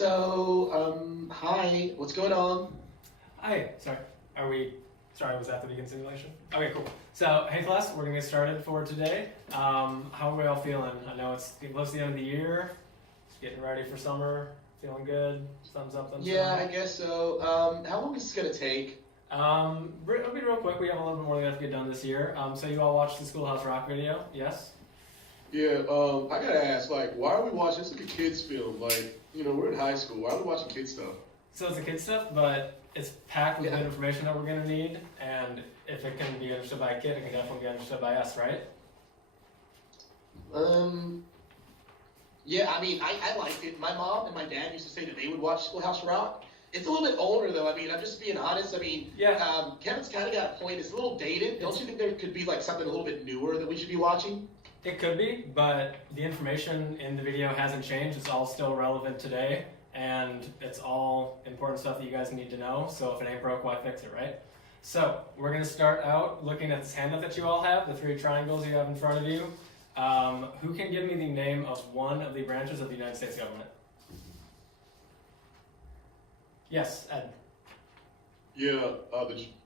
Hi, what's going on? Hi, sorry, was that the beacon simulation? Okay, cool. So, hey class, we're gonna get started for today. How are we all feeling? I know it's getting close to the end of the year, just getting ready for summer, feeling good, thumbs up, thumbs Yeah, down. I guess so. How long is this gonna take? It'll be real quick, we have a little bit more we have to get done this year. So you all watched the Schoolhouse Rock video, yes? Yeah, I gotta ask, why are we watching? It's like a kids' film. We're in high school. Why are we watching kids stuff? So it's a kid stuff, but it's packed with good information that we're gonna need, and if it can be understood by a kid, it can definitely be understood by us, right? Yeah, I liked it. My mom and my dad used to say that they would watch Schoolhouse Rock. It's a little bit older though. I'm just being honest. Kevin's kind of got a point. It's a little dated. Don't you think there could be like something a little bit newer that we should be watching? It could be, but the information in the video hasn't changed. It's all still relevant today, and it's all important stuff that you guys need to know. So if it ain't broke, why fix it, right? So we're going to start out looking at this handout that you all have, the three triangles you have in front of you. Who can give me the name of one of the branches of the United States government? Yes, Ed. Yeah,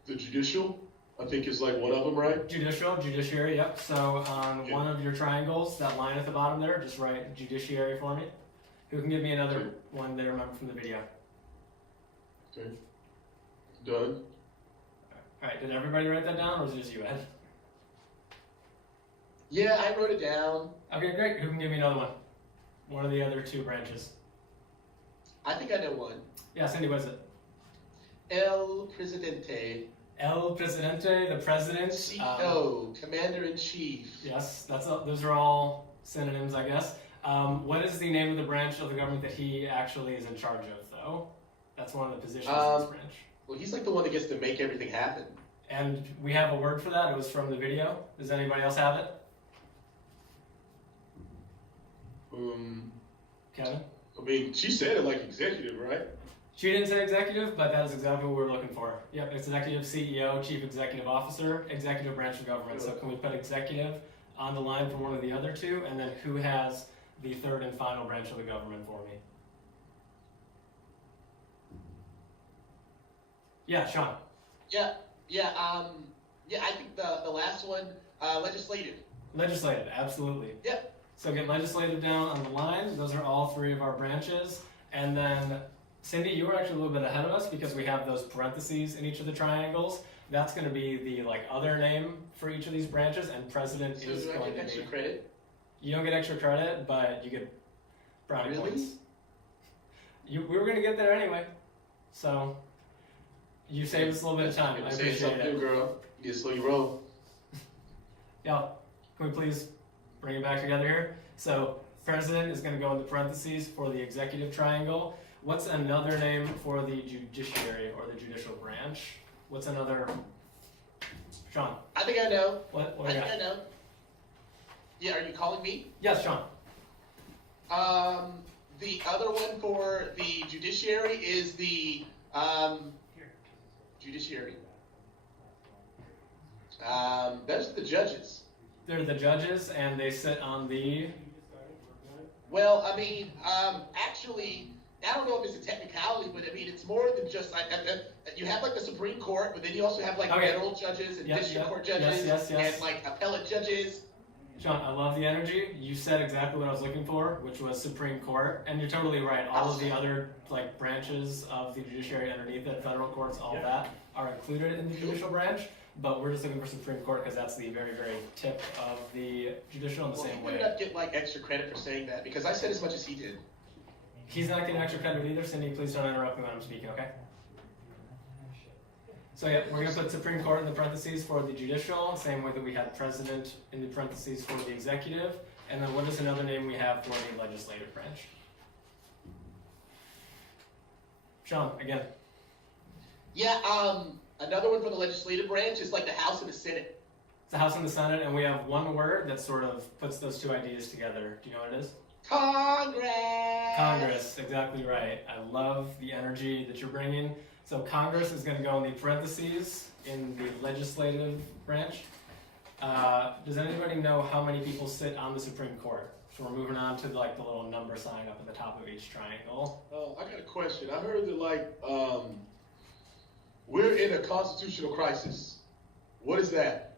the judicial, I think, is like one of them, right? Judiciary, yep. So on one of your triangles, that line at the bottom there, just write judiciary for me. Who can give me another one they remember from the video? Okay. Done. All right, did everybody write that down, or was it just you, Ed? Yeah, I wrote it down. Okay, great. Who can give me another one? One of the other two branches. I think I know one. Yeah, Cindy, what is it? El Presidente. El Presidente, the president. CEO, Commander-in-Chief. Yes, those are all synonyms, I guess. What is the name of the branch of the government that he actually is in charge of, though? That's one of the positions in this branch. Well, he's like the one that gets to make everything happen. And we have a word for that. It was from the video. Does anybody else have it? Kevin? She said it like executive, right? She didn't say executive, but that is exactly what we're looking for. Yep, executive, CEO, chief executive officer, executive branch of government. So can we put executive on the line for one of the other two? And then who has the third and final branch of the government for me? Yeah, Sean. I think the last one, legislative. Legislative, absolutely. Yep. So get legislative down on the line. Those are all three of our branches. And then, Cindy, you were actually a little bit ahead of us because we have those parentheses in each of the triangles. That's going to be the other name for each of these branches, and president so is do I going get to extra be. credit? You don't get extra credit, but you get brownie Really? points. We were going to get there anyway. So you saved us a little bit of time. I appreciate something, it. girl. You get slow you roll. Yeah, can we please bring it back together here? So president is going to go into parentheses for the executive triangle. What's another name for the judiciary or the judicial branch? What's another? Sean. I think I know. What I think I know. Yeah, are you calling me? Yes, Sean. The other one for the judiciary is the judiciary. Those are the judges. They're the judges, and they sit on the. Well, actually, I don't know if it's a technicality, but it's more than just you have the Supreme Court, but then you also have federal judges and district court judges and appellate judges. Sean, I love the energy. You said exactly what I was looking for, which was Supreme Court, and you're totally right. All of the other branches of the judiciary underneath it, federal courts, all that are included in the judicial branch. But we're just looking for Supreme Court because that's the very, very tip of the judicial in the same way. He would not get extra credit for saying that because I said as much as he did. He's not getting extra credit either. Cindy, please don't interrupt me when I'm speaking, okay? So yeah, we're going to put Supreme Court in the parentheses for the judicial, same way that we had president in the parentheses for the executive. And then what is another name we have for the legislative branch? Sean, again. Yeah, another one for the legislative branch is the House and the Senate. It's the House and the Senate, and we have one word that sort of puts those two ideas together. Do you know what it is? Congress! Congress, exactly right. I love the energy that you're bringing. So Congress is going to go in the parentheses in the legislative branch. Does anybody know how many people sit on the Supreme Court? So we're moving on to like the little number sign up at the top of each triangle. I got a question. I heard that we're in a constitutional crisis. What is that?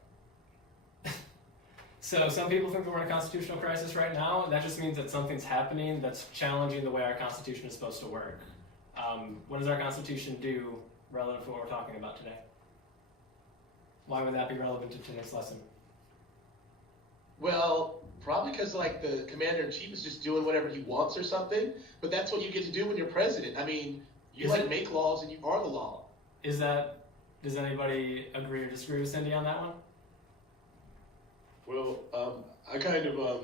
So some people think that we're in a constitutional crisis right now. That just means that something's happening that's challenging the way our Constitution is supposed to work. What does our Constitution do relative to what we're talking about today? Why would that be relevant to today's lesson? Well, probably because like the commander-in-chief is just doing whatever he wants or something, but that's what you get to do when you're president. I mean, you make laws and you are the law. Does anybody agree or disagree with Cindy on that one? Well, I kind of,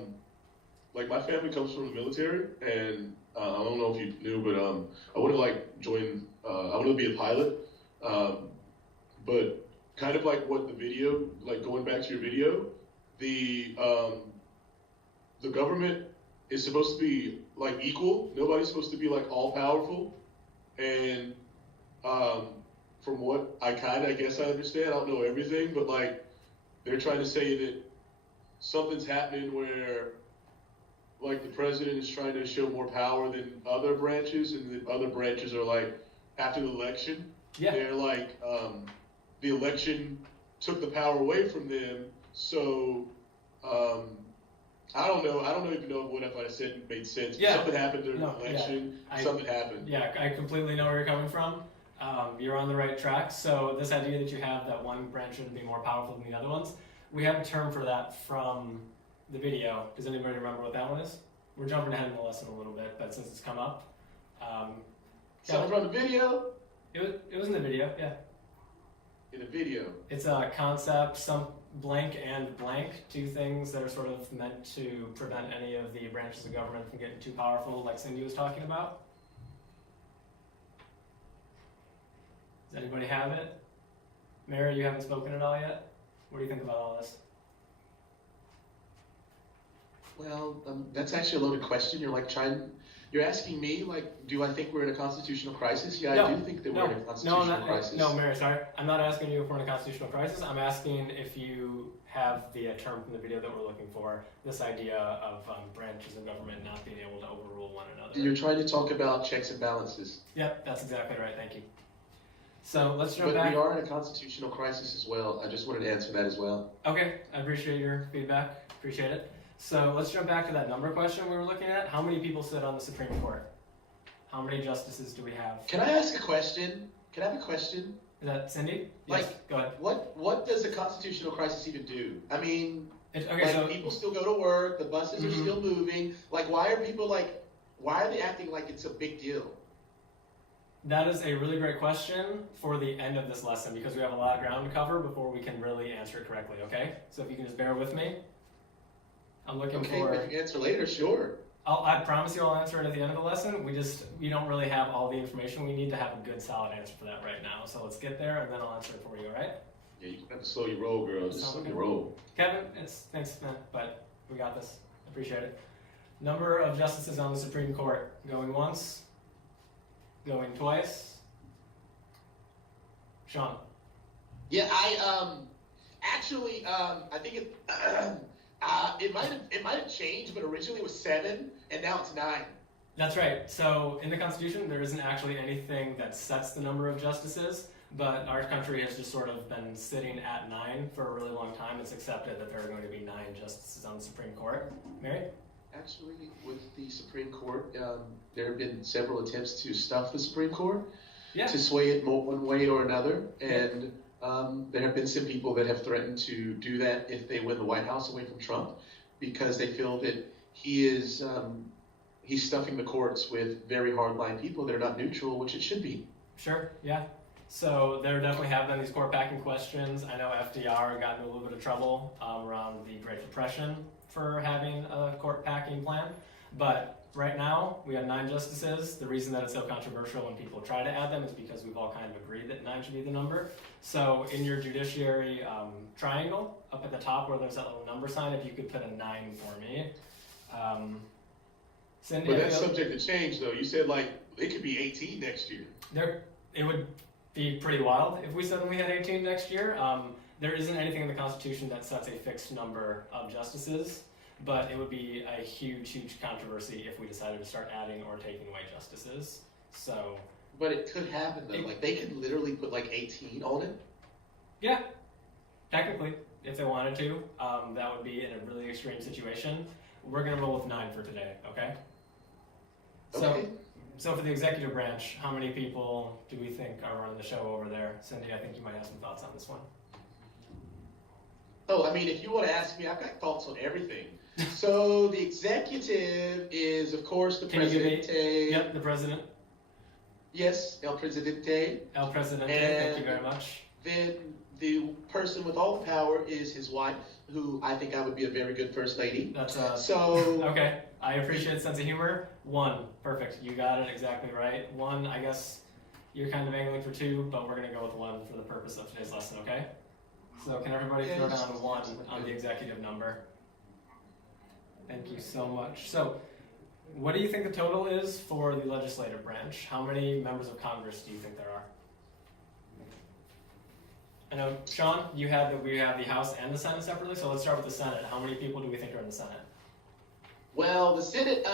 my family comes from the military, and I don't know if you knew, but I would have joined, I wanted to be a pilot, but kind of like what the video, going back to your video, the government is supposed to be equal. Nobody's supposed to be all powerful, and from what I guess I understand, I don't know everything, but they're trying to say that something's happening where the president is trying to show more power than other branches, and the other branches are after the election, they're the election took the power away from them. So I don't even know what if I said made sense. Yeah. Something happened during the election. Something happened. Yeah, I completely know where you're coming from. You're on the right track. So this idea that you have that one branch should be more powerful than the other ones, we have a term for that from the video. Does anybody remember what that one is? We're jumping ahead in the lesson a little bit, but since it's come up. Something from the video? It was in the video, yeah. In the video? It's a concept, some blank and blank, two things that are sort of meant to prevent any of the branches of government from getting too powerful, like Cindy was talking about. Does anybody have it? Mary, you haven't spoken at all yet? What do you think about all this? Well, that's actually a loaded question. You're asking me, do I think we're in a constitutional crisis? Yeah, No, I do think that we're in a constitutional crisis. No, Mary, sorry. I'm not asking you if we're in a constitutional crisis. I'm asking if you have the term from the video that we're looking for, this idea of branches of government not being able to overrule one another. You're trying to talk about checks and balances. Yep, that's exactly right. Thank you. So let's jump back. But we are in a constitutional crisis as well. I just wanted to answer that as well. Okay, I appreciate your feedback. Appreciate it. So let's jump back to that number question we were looking at. How many people sit on the Supreme Court? How many justices do we have? Can I ask a question? Can I have a question? Is that Cindy? Yes, go ahead. What does a constitutional crisis even do? I mean, so people still go to work, the buses are still moving. Why are people why are they acting like it's a big deal? That is a really great question for the end of this lesson because we have a lot of ground to cover before we can really answer it correctly, okay? So if you can just bear with me. I'm looking for... Okay, if you answer later, sure. I promise you I'll answer it at the end of the lesson. We don't really have all the information. We need to have a good, solid answer for that right now. So let's get there, and then I'll answer it for you, all right? Yeah, you have to slow your roll, girl. Just slow your roll. Kevin, thanks, man, but we got this. Appreciate it. Number of justices on the Supreme Court. Going once. Going twice. Sean. Yeah, I think it might have changed, but originally it was 7, and now it's 9. That's right. So in the Constitution, there isn't actually anything that sets the number of justices, but our country has just sort of been sitting at 9 for a really long time. It's accepted that there are going to be 9 justices on the Supreme Court. Mary? Actually, with the Supreme Court, there have been several attempts to stuff the Supreme Court, to sway it one way or another, and there have been some people that have threatened to do that if they win the White House away from Trump, because they feel that he's stuffing the courts with very hardline people that are not neutral, which it should be. Sure, yeah. So there definitely have been these court packing questions. I know FDR got into a little bit of trouble around the Great Depression for having a court packing plan. But right now, we have 9 justices. The reason that it's so controversial when people try to add them is because we've all kind of agreed that 9 should be the number. So in your judiciary triangle, up at the top where there's that little number sign, if you could put a 9 for me. Cindy, but that's subject to change, though. You said, it could be 18 next year. It would be pretty wild if we suddenly had 18 next year. There isn't anything in the Constitution that sets a fixed number of justices, but it would be a huge, huge controversy if we decided to start adding or taking away justices. So. But it could happen though. Like they could literally put like 18 on it. Yeah, technically, if they wanted to, that would be in a really extreme situation. We're gonna roll with 9 for today, okay? Okay. So for the executive branch, how many people do we think are running the show over there? Cindy, I think you might have some thoughts on this one. Oh, I mean, if you want to ask me, I've got thoughts on everything. So the executive is, of course, the Presidente. Yep, the president. Yes, El Presidente. El Presidente, thank you very much. Then the person with all the power is his wife, who I think I would be a very good first lady. That's so. Okay, I appreciate sense of humor. 1, perfect. You got it exactly right. 1, I guess you're kind of angling for 2, but we're gonna go with 1 for the purpose of today's lesson. Okay. So can everybody throw down 1 on the executive number? Thank you so much. So, what do you think the total is for the legislative branch? How many members of Congress do you think there are? I know, Sean, you had that we have the House and the Senate separately, so let's start with the Senate. How many people do we think are in the Senate? Well, the Senate,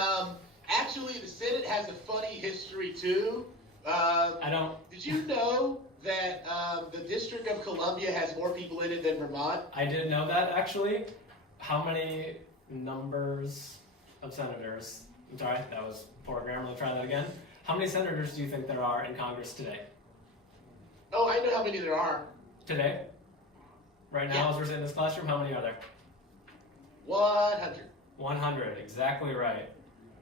actually, the Senate has a funny history too. Did you know that the District of Columbia has more people in it than Vermont? I did know that, actually. How many numbers of senators? I'm sorry, that was poor grammar. Let's try that again. How many senators do you think there are in Congress today? Oh, I know how many there are. Today? Right now, as we're sitting in this classroom, how many are there? 100. 100, exactly right.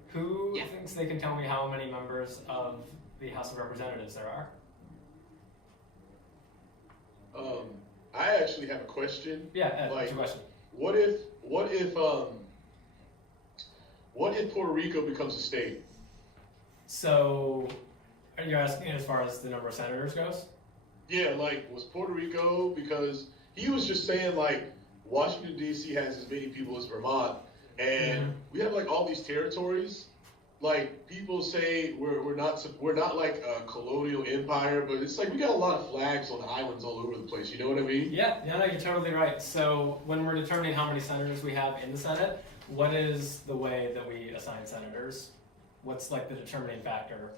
Who thinks they can tell me how many members of the House of Representatives there are? I actually have a question. Yeah, Ed, what's your question? What if Puerto Rico becomes a state? So, are you asking as far as the number of senators goes? Yeah, like, was Puerto Rico, because he was just saying, like, Washington, D.C. has as many people as Vermont, and we have, like, all these territories. Like, people say we're not like a colonial empire, but it's like we got a lot of flags on islands all over the place, you know what I mean? Yeah, no, you're totally right. So, when we're determining how many senators we have in the Senate, what is the way that we assign senators? What's, like, the determining factor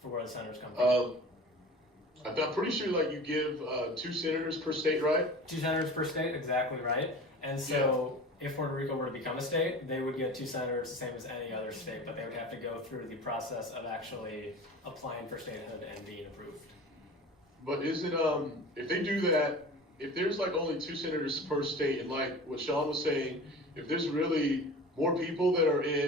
for where the senators come from? I'm pretty sure, like, you give 2 senators per state, right? 2 senators per state, exactly right. And so, if Puerto Rico were to become a state, they would get 2 senators, the same as any other state, but they would have to go through the process of actually applying for statehood and being approved. But is it, if they do that, if there's, like, only 2 senators per state, and, like, what Sean was saying, if there's really more people that are in